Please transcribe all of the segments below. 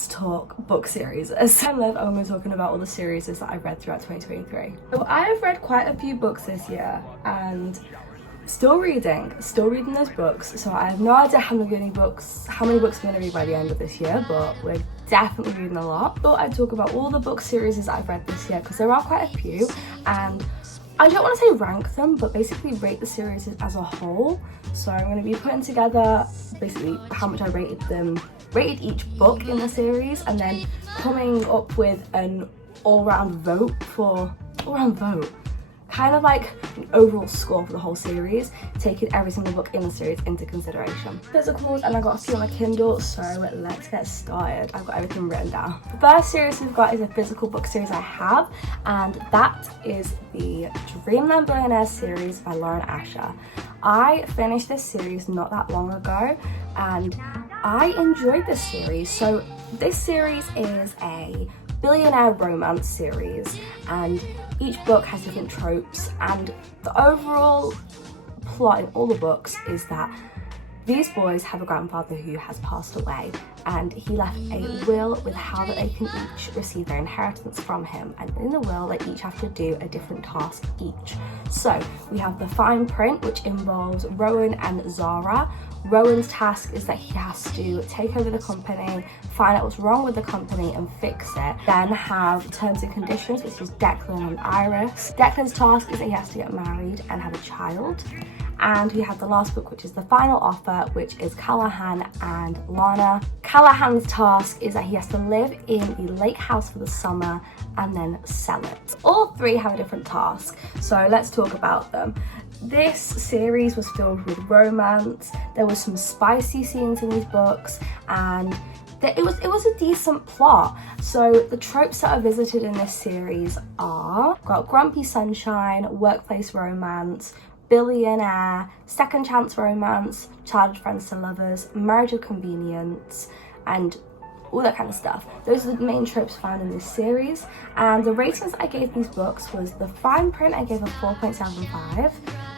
let's talk book series. As I'm going to be talking about all the series that I've read throughout 2023. So I have read quite a few books this year and still reading those books. So I have no idea how many books I'm going to read by the end of this year, but we're definitely reading a lot. I thought I'd talk about all the book series that I've read this year because there are quite a few, and I don't want to say rank them, but basically rate the series as a whole. So I'm going to be putting together basically how much I rated each book in the series, and then coming up with an all-round vote, kind of like an overall score for the whole series, taking every single book in the series into consideration. Physicals, and I got a few on my Kindle, so let's get started. I've got everything written down. The first series we've got is a physical book series I have, and that is the Dreamland Billionaire series by Lauren Asher. I finished this series not that long ago, and I enjoyed this series. So this series is a billionaire romance series, and each book has different tropes, and the overall plot in all the books is that these boys have a grandfather who has passed away, and he left a will with how that they can each receive their inheritance from him, and in the will they each have to do a different task each. So we have the fine print, which involves Rowan and Zara. Rowan's task is that he has to take over the company, find out what's wrong with the company and fix it. Then have terms and conditions, which is Declan and Iris. Declan's task is that he has to get married and have a child. And we have the last book, which is the final offer, which is Callahan and Lana. Callahan's task is that he has to live in the lake house for the summer and then sell it. All three have a different task, so let's talk about them. This series was filled with romance. There was some spicy scenes in these books, and it was a decent plot. So the tropes that are visited in this series are got grumpy sunshine, workplace romance, billionaire, second chance romance, childhood friends to lovers, marriage of convenience, and all that kind of stuff. Those are the main tropes found in this series. And the ratings I gave these books was the fine print I gave a 4.75,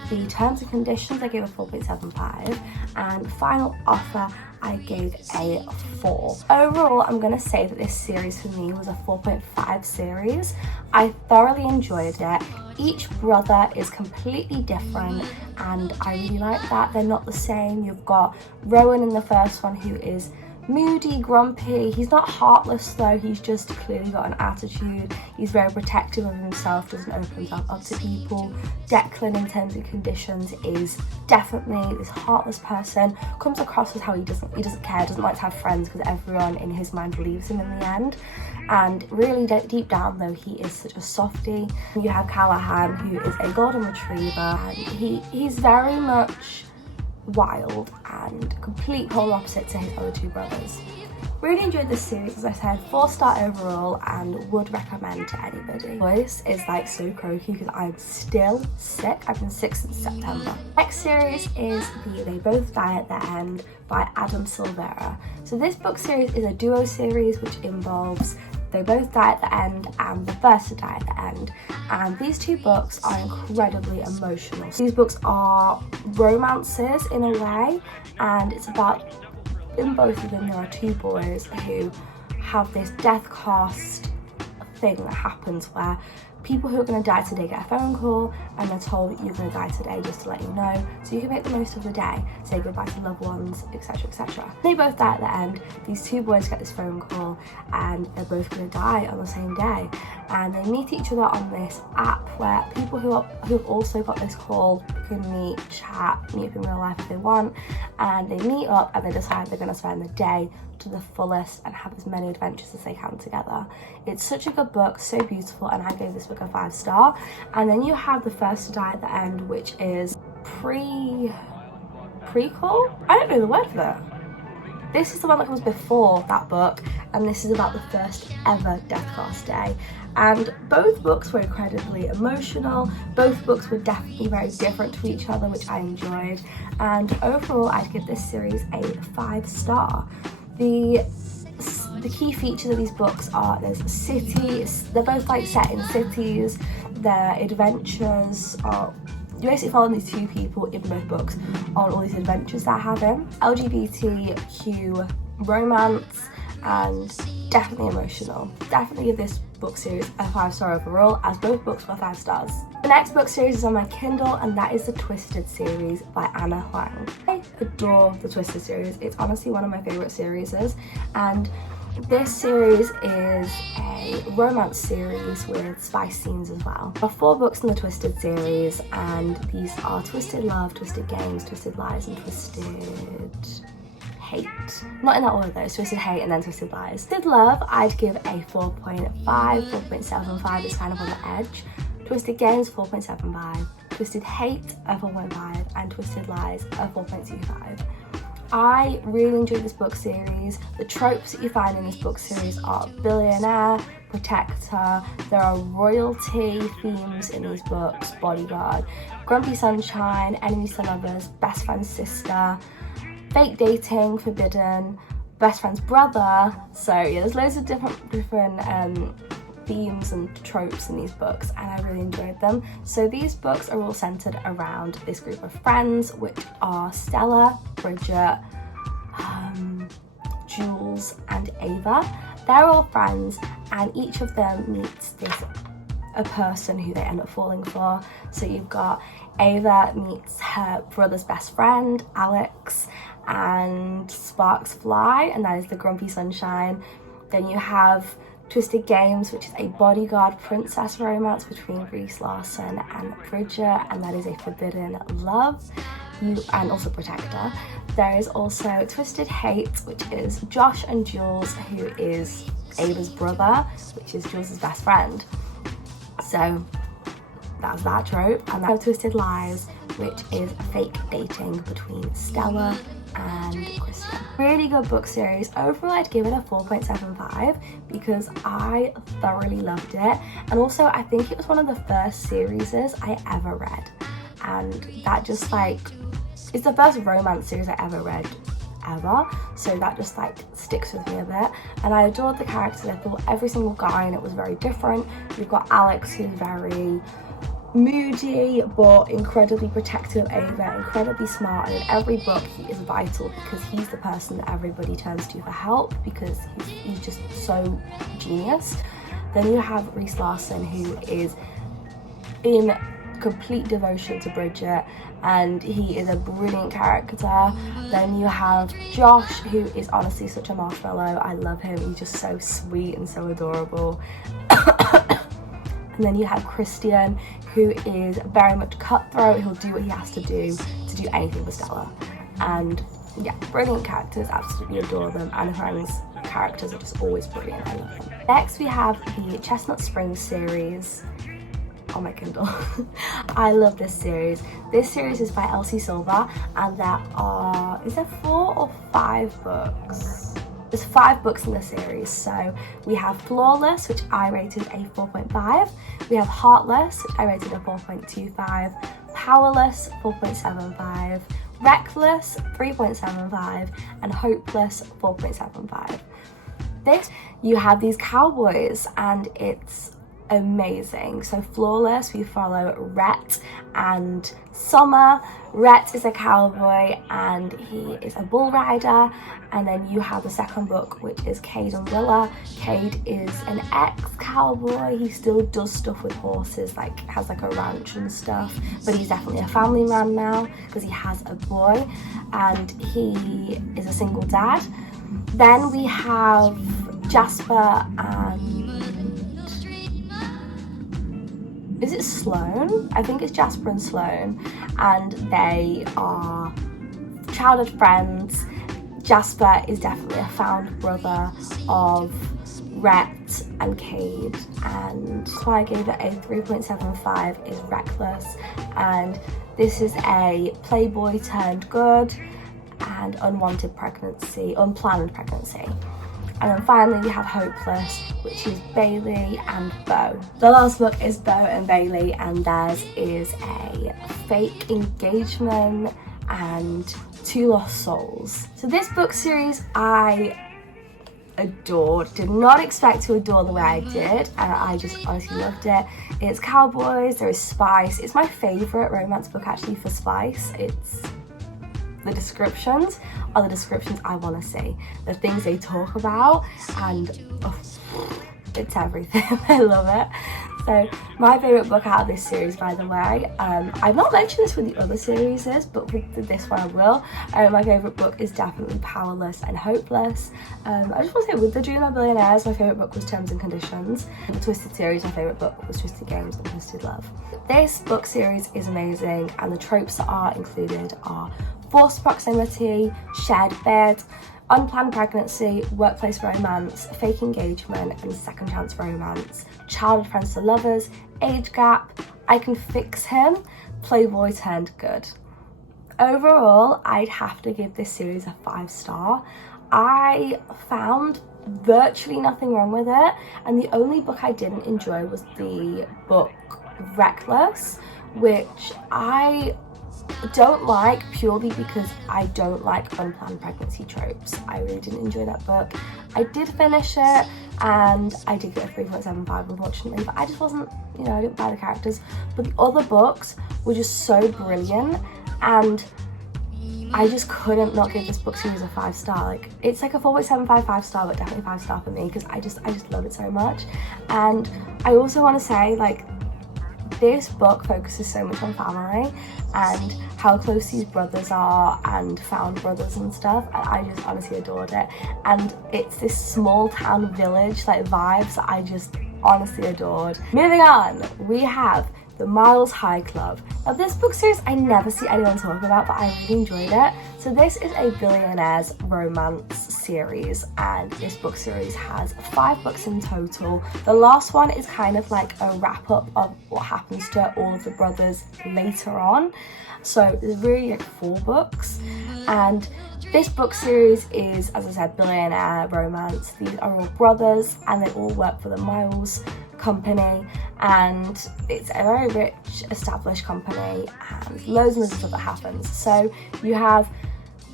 the terms and conditions I gave a 4.75, and final offer I gave a 4. Overall, I'm gonna say that this series for me was a 4.5 series. I thoroughly enjoyed it. Each brother is completely different, and I really like that. They're not the same. You've got Rowan in the first one, who is moody, grumpy. He's not heartless though, he's just clearly got an attitude. He's very protective of himself, doesn't open himself up to people. Declan in terms and conditions is definitely this heartless person, comes across as how he doesn't care, doesn't like to have friends because everyone in his mind leaves him in the end. And really deep down though, he is such a softie. You have Callahan, who is a golden retriever, and he's very much wild and complete polar opposite to his other two brothers. Really enjoyed this series, as I said, 4-star overall, and would recommend to anybody. Voice is like so croaky because I'm still sick. I've been sick since September. Next series is the They Both Die at the End by Adam Silvera. So this book series is a duo series which involves They Both Die at the End and The First to Die at the End. And these two books are incredibly emotional. So these books are romances in a way, and it's about, in both of them there are two boys who have this death cast thing that happens where people who are going to die today get a phone call and they're told you're going to die today, just to let you know, so you can make the most of the day, say goodbye to loved ones, etc, etc. They both die at the end. These two boys get this phone call and they're both going to die on the same day, and they meet each other on this app where people who've also got this call can meet, chat, meet up in real life if they want, and they meet up and they decide they're going to spend the day to the fullest and have as many adventures as they can together. It's such a good book, so beautiful, and I gave this book a 5-star. And then you have The First to Die at the End, which is prequel? I don't know the word for that. This is the one that comes before that book, and this is about the first ever Death Cast Day. And both books were incredibly emotional. Both books were definitely very different to each other, which I enjoyed. And overall, I'd give this series a 5-star. The key features of these books are there's cities, they're both like set in cities, their adventures are, you basically follow these two people in both books on all these adventures they're having. LGBTQ romance, and definitely emotional. Definitely give this book series a 5-star overall, as both books were 5 stars. The next book series is on my Kindle, and that is the Twisted series by Ana Huang. I adore the Twisted series. It's honestly one of my favourite series, and this series is a romance series with spice scenes as well. There are 4 books in the Twisted series, and these are Twisted Love, Twisted Games, Twisted Lies, and Twisted Hate. Not in that order though, Twisted Hate and then Twisted Lies. Twisted Love, I'd give a 4.5, 4.75, it's kind of on the edge. Twisted Games, 4.75. Twisted Hate, a 4.5, and Twisted Lies, a 4.25. I really enjoyed this book series. The tropes that you find in this book series are billionaire, protector, there are royalty themes in these books, bodyguard, grumpy sunshine, enemies to lovers, best friend's sister, fake dating, forbidden, best friend's brother. So yeah, there's loads of different themes and tropes in these books, and I really enjoyed them. So these books are all centered around this group of friends, which are Stella, Bridget, Jules and Ava. They're all friends, and each of them meets a person who they end up falling for. So you've got Ava meets her brother's best friend, Alex, and sparks fly, and that is the grumpy sunshine. Then you have Twisted Games, which is a bodyguard princess romance between Reese Larson and Bridget, and that is a forbidden love. And also protector. There is also Twisted Hate, which is Josh and Jules, who is Ava's brother, which is Jules' best friend. So that's that trope. And then Twisted Lies, which is fake dating between Stella and Christian. Really good book series. Overall, I'd give it a 4.75 because I thoroughly loved it, and also I think it was one of the first series I ever read, and that just like, it's the first romance series I ever read ever, so that just like sticks with me a bit. And I adored the characters. I thought every single guy in it was very different. You've got Alex, who's very moody but incredibly protective of Ava, incredibly smart, and in every book he is vital because he's the person that everybody turns to for help because he's just so genius. Then you have Reese Larson, who is in complete devotion to Bridget, and he is a brilliant character. Then you have Josh, who is honestly such a marshmallow. I love him. He's just so sweet and so adorable. And then you have Christian, who is very much cutthroat. He'll do what he has to do anything for Stella. And yeah, brilliant characters, absolutely adore them. Ana Huang's characters are just always brilliant. I love them. Next we have the Chestnut Springs series on my Kindle. I love this series. This series is by Elsie Silver, and is there 4 or 5 books? There's 5 books in the series. So we have Flawless, which I rated a 4.5. We have Heartless, which I rated a 4.25. Powerless, 4.75. Reckless, 3.75. And Hopeless, 4.75. This, you have these cowboys, and it's amazing. So Flawless, we follow Rhett and Summer. Rhett is a cowboy and he is a bull rider. And then you have the second book, which is Cade and Willa. Cade is an ex-cowboy. He still does stuff with horses, like has like a ranch and stuff, but he's definitely a family man now because he has a boy and he is a single dad. Then we have Jasper and, is it Sloane? I think it's Jasper and Sloane, and they are childhood friends. Jasper is definitely a found brother of Rhett and Cade, and that's why I gave it a 3.75 is Reckless. And this is a playboy turned good and unplanned pregnancy. And then finally we have Hopeless, which is Bailey and Beau. The last book is Beau and Bailey, and theirs is a fake engagement and 2 lost souls. So this book series I adored. Did not expect to adore the way I did, and I just honestly loved it. It's cowboys, there is spice. It's my favourite romance book actually for spice. the descriptions are the descriptions I want to see. The things they talk about, and it's everything. I love it. So my favourite book out of this series, by the way, I've not mentioned this with the other series, but with this one I will. My favourite book is definitely Powerless and Hopeless. I just want to say, with the Junior Billionaires, my favourite book was Terms and Conditions. In the Twisted series, my favourite book was Twisted Games and Twisted Love. This book series is amazing, and the tropes that are included are forced proximity, shared bed, unplanned pregnancy, workplace romance, fake engagement, and second chance romance, childhood friends to lovers, age gap, I can fix him, playboy turned good. Overall, I'd have to give this series a 5-star. I found virtually nothing wrong with it, and the only book I didn't enjoy was the book Reckless, which I don't like purely because I don't like unplanned pregnancy tropes. I really didn't enjoy that book. I did finish it and I did get a 3.75 unfortunately, but I just wasn't, you know, I didn't buy the characters. But the other books were just so brilliant, and I just couldn't not give this book series a 5-star. Like, it's like a 4.75 5-star, but definitely 5-star for me because I just love it so much. And I also want to say, like, this book focuses so much on family and how close these brothers are and found brothers and stuff, and I just honestly adored it. And it's this small town village like vibes that I just honestly adored. Moving on, we have the Miles High Club. Now, this book series I never see anyone talk about, but I really enjoyed it. So this is a billionaire's romance series, and this book series has 5 books in total. The last one is kind of like a wrap up of what happens to all of the brothers later on. So there's really like 4 books, and this book series is, as I said, billionaire romance. These are all brothers and they all work for the Miles company, and it's a very rich established company, and loads and loads of stuff that happens. So you have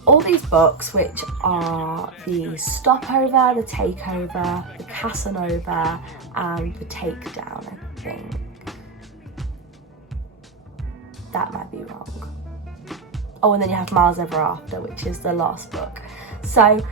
all these books, which are the Stopover, the Takeover, the Casanova, and the Takedown, I think. That might be wrong. Oh, and then you have Miles Ever After, which is the last book. So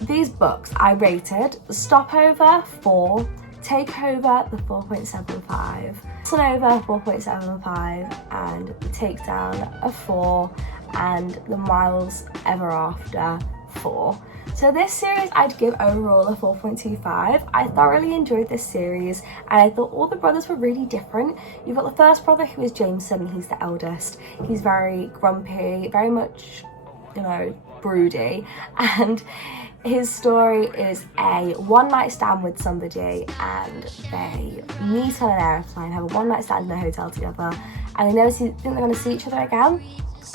these books I rated Stopover 4, Takeover the 4.75, Casanova 4.75, and the Takedown a 4, and the Miles Ever After 4. So this series I'd give overall a 4.25. I thoroughly enjoyed this series, and I thought all the brothers were really different. You've got the first brother, who is Jameson. He's the eldest. He's very grumpy, very much, you know, broody, and his story is a one-night stand with somebody, and they meet on an airplane, have a one-night stand in a hotel together, and they never think they're going to see each other again.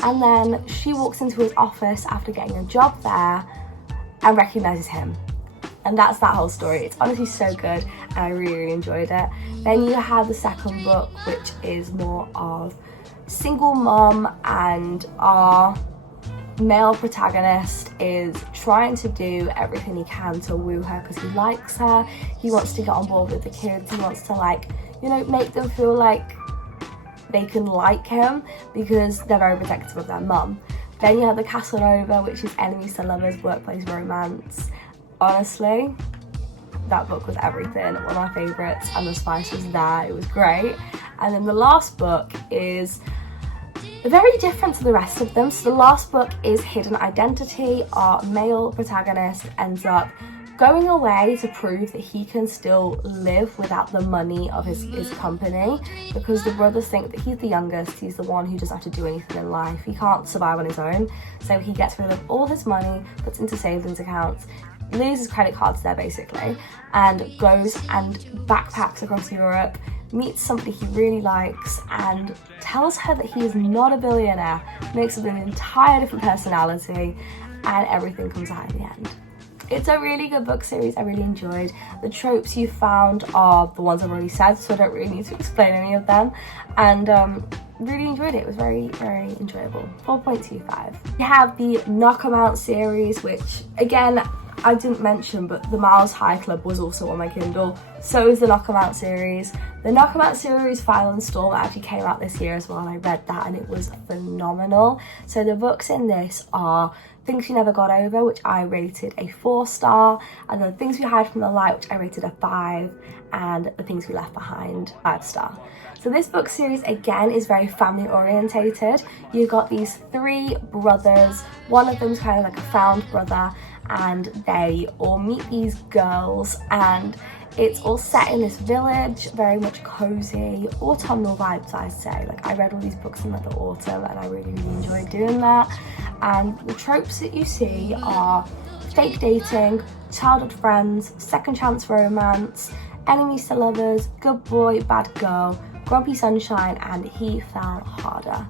And then she walks into his office after getting a job there and recognises him. And that's that whole story. It's honestly so good, and I really, really enjoyed it. Then you have the second book, which is more of single mom, and our male protagonist is trying to do everything he can to woo her because he likes her. He wants to get on board with the kids. He wants to, like, you know, make them feel like they can like him because they're very protective of their mum. Then you have the Casanova, which is enemies to lovers, workplace romance. Honestly, that book was everything. One of my favourites, and the spice was there. It was great. And then the last book is very different to the rest of them. So the last book is Hidden Identity. Our male protagonist ends up going away to prove that he can still live without the money of his company, because the brothers think that he's the youngest, he's the one who doesn't have to do anything in life, he can't survive on his own. So he gets rid of all his money, puts into savings accounts, loses credit cards there basically, and goes and backpacks across Europe, meets somebody he really likes, and tells her that he is not a billionaire, makes up an entire different personality, and everything comes out in the end. It's a really good book series. I really enjoyed. The tropes you found are the ones I've already said, so I don't really need to explain any of them, and really enjoyed it. It was very, very enjoyable. 4.25. We have the Knock 'em Out series, which again, I didn't mention, but the Miles High Club was also on my Kindle. So is the Knock 'Em Out series. The Knock 'Em Out series final installment actually came out this year as well, and I read that and it was phenomenal. So the books in this are Things You Never Got Over, which I rated a 4-star, and then Things We Hide from the Light, which I rated a 5, and The Things We Left Behind, 5-star. So this book series again is very family orientated. You've got these 3 brothers, one of them's kind of like a found brother, and they all meet these girls, and it's all set in this village, very much cozy, autumnal vibes, I'd say. Like, I read all these books in like the autumn and I really enjoyed doing that. And the tropes that you see are fake dating, childhood friends, second chance romance, enemies to lovers, good boy, bad girl, grumpy sunshine, and he fell harder.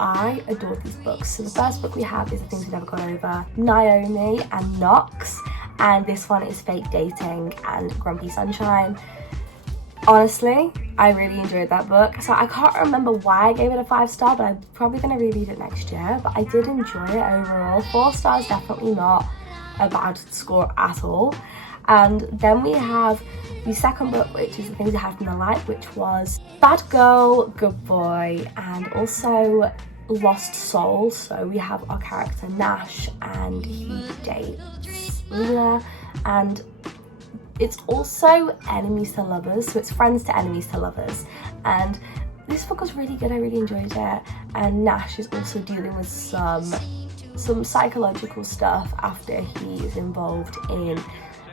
I adored these books. So the first book we have is The Things We Never Got Over, Naomi and Knox, and this one is Fake Dating and Grumpy Sunshine. Honestly, I really enjoyed that book. So I can't remember why I gave it a 5-star, but I'm probably going to reread it next year. But I did enjoy it overall. 4 stars, definitely not a bad score at all. And then we have the second book, which is The Things I Hide from the Light, which was Bad Girl, Good Boy, and also Lost Soul. So we have our character Nash, and he dates Lena, and it's also enemies to lovers, so it's friends to enemies to lovers. And this book was really good, I really enjoyed it. And Nash is also dealing with some psychological stuff after he is involved in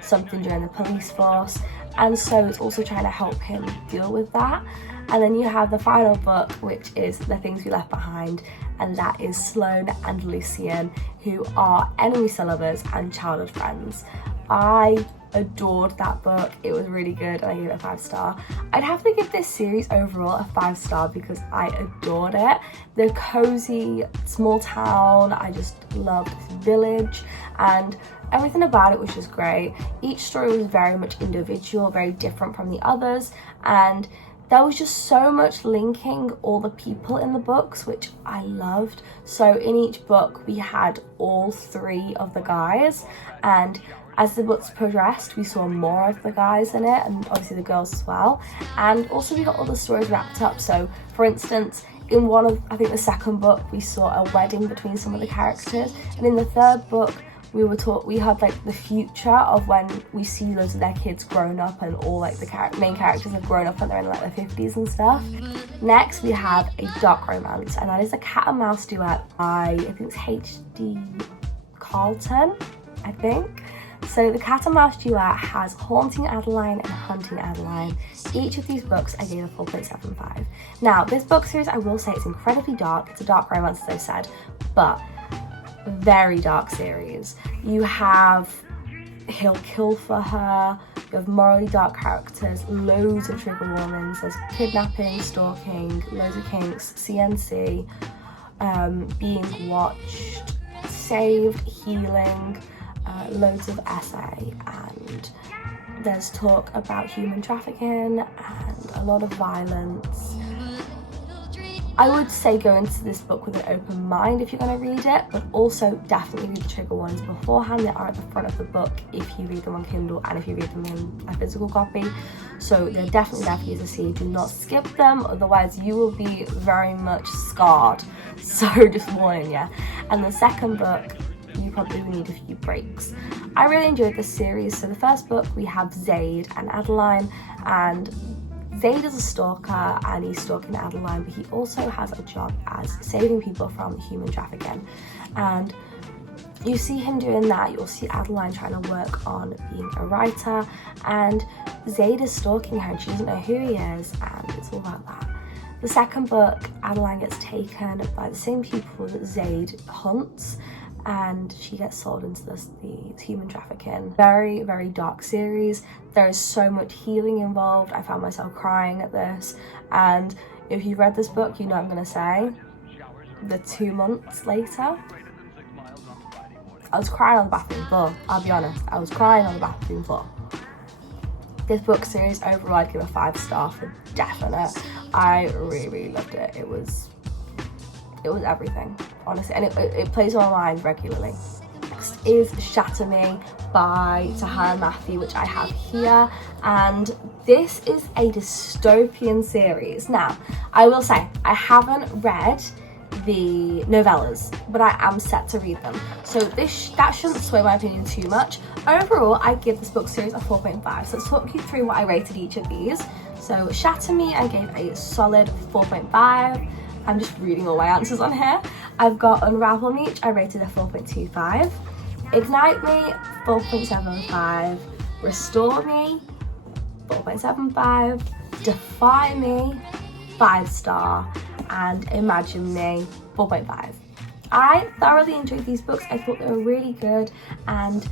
something during the police force, and so it's also trying to help him deal with that. And then you have the final book, which is The Things We Left Behind, and that is Sloane and Lucian, who are enemies to lovers and childhood friends. I adored that book. It was really good and I gave it a 5-star. I'd have to give this series overall a 5-star because I adored it. The cozy small town, I just loved this village, and everything about it was just great. Each story was very much individual, very different from the others, and there was just so much linking all the people in the books, which I loved. So in each book we had all 3 of the guys, and as the books progressed we saw more of the guys in it, and obviously the girls as well. And also we got all the stories wrapped up. So for instance, in one of, I think the second book, we saw a wedding between some of the characters, and in the third book we had like the future of when we see loads of their kids grown up, and all like the main characters have grown up and they're in like their 50s and stuff. Next we have a dark romance, and that is a cat and mouse duet by, I think it's H.D. Carlton, I think. So the cat and mouse duet has Haunting Adeline and Hunting Adeline. Each of these books I gave a 4.75. Now this book series, I will say, it's incredibly dark. It's a dark romance, as I said, but very dark series. You have He'll Kill for Her, you have morally dark characters, loads of trigger warnings, there's kidnapping, stalking, loads of kinks, CNC, being watched, saved, healing, loads of essay, and there's talk about human trafficking and a lot of violence. I would say go into this book with an open mind if you're going to read it, but also definitely read the trigger warnings beforehand. They are at the front of the book if you read them on Kindle and if you read them in a physical copy. So they're definitely there for you to see. Do not skip them, otherwise you will be very much scarred. So just warning you. And the second book, you probably need a few breaks. I really enjoyed this series. So the first book we have Zaid and Adeline, and Zaid is a stalker and he's stalking Adeline, but he also has a job as saving people from human trafficking. And you see him doing that, you'll see Adeline trying to work on being a writer, and Zaid is stalking her and she doesn't know who he is, and it's all about that. The second book, Adeline gets taken by the same people that Zaid hunts, and she gets sold into the human trafficking. Very, very dark series. There is so much healing involved. I found myself crying at this, and if you read this book, you know what I'm gonna say. The 2 months later, I was crying on the bathroom floor. I'll be honest, I was crying on the bathroom floor. This book series overall, I'd give a 5-star for definite. I really, really loved it. It was everything, honestly, and it plays on my mind regularly. Next, is Shatter Me by Tahereh Mafi, which I have here, and this is a dystopian series. Now, I will say, I haven't read the novellas, but I am set to read them, so that shouldn't sway my opinion too much. Overall, I give this book series a 4.5. So let's talk you through what I rated each of these. So Shatter Me, I gave a solid 4.5. I'm just reading all my answers on here. I've got Unravel Me, which I rated a 4.25. Ignite Me, 4.75. Restore Me, 4.75. Defy Me, 5-star. And Imagine Me, 4.5. I thoroughly enjoyed these books. I thought they were really good, and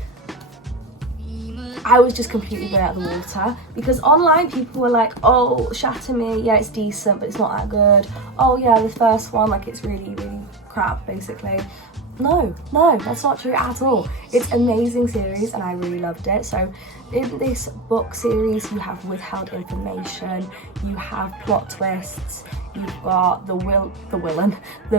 I was just completely blown out of the water, because online people were like, oh, Shatter Me, yeah, it's decent, but it's not that good. Oh yeah, the first one, like, it's really, really crap, basically. No, that's not true at all. It's an amazing series and I really loved it. So in this book series, you have withheld information, you have plot twists, you've got the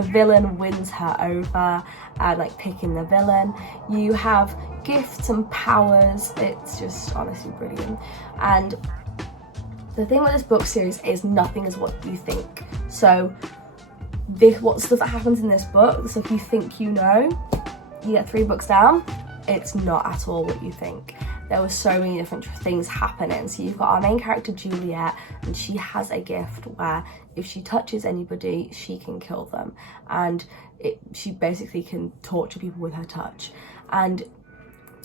villain wins her over, like picking the villain. You have gifts and powers. It's just honestly brilliant. And the thing with this book series is nothing is what you think. So what stuff that happens in this book, so if you think you know, you get 3 books down, it's not at all what you think. There were so many different things happening. So you've got our main character Juliet, and she has a gift where if she touches anybody, she can kill them, and she basically can torture people with her touch. And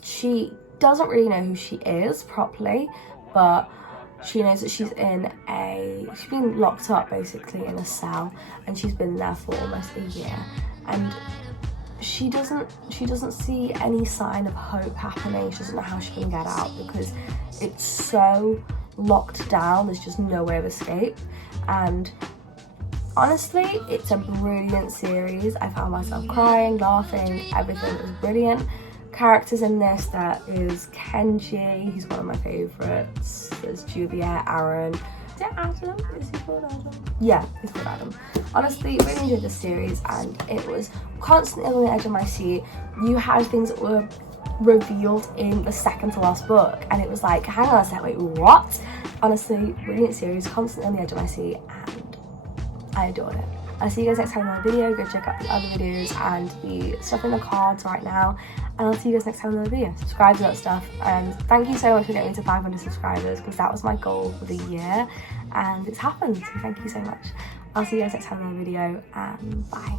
she doesn't really know who she is properly, but she knows that she's been locked up basically in a cell, and she's been there for almost a year, and she doesn't see any sign of hope happening. She doesn't know how she can get out because it's so locked down. There's just no way of escape. And honestly, it's a brilliant series. I found myself crying, laughing, everything was brilliant. Characters in this, there is Kenji, he's one of my favourites. There's Juliet, Aaron. Is it Adam? Is he called Adam? Yeah, he's called Adam. Honestly, really enjoyed this series, and it was constantly on the edge of my seat. You had things that were revealed in the second to last book, and it was like, hang on a sec, wait, what? Honestly, brilliant series, constantly on the edge of my seat, and I adored it. I'll see you guys next time in my video. Go check out the other videos and the stuff in the cards right now. And I'll see you guys next time in another video. Subscribe to that stuff. And thank you so much for getting me to 500 subscribers, because that was my goal for the year. And it's happened. So thank you so much. I'll see you guys next time in another video. And bye.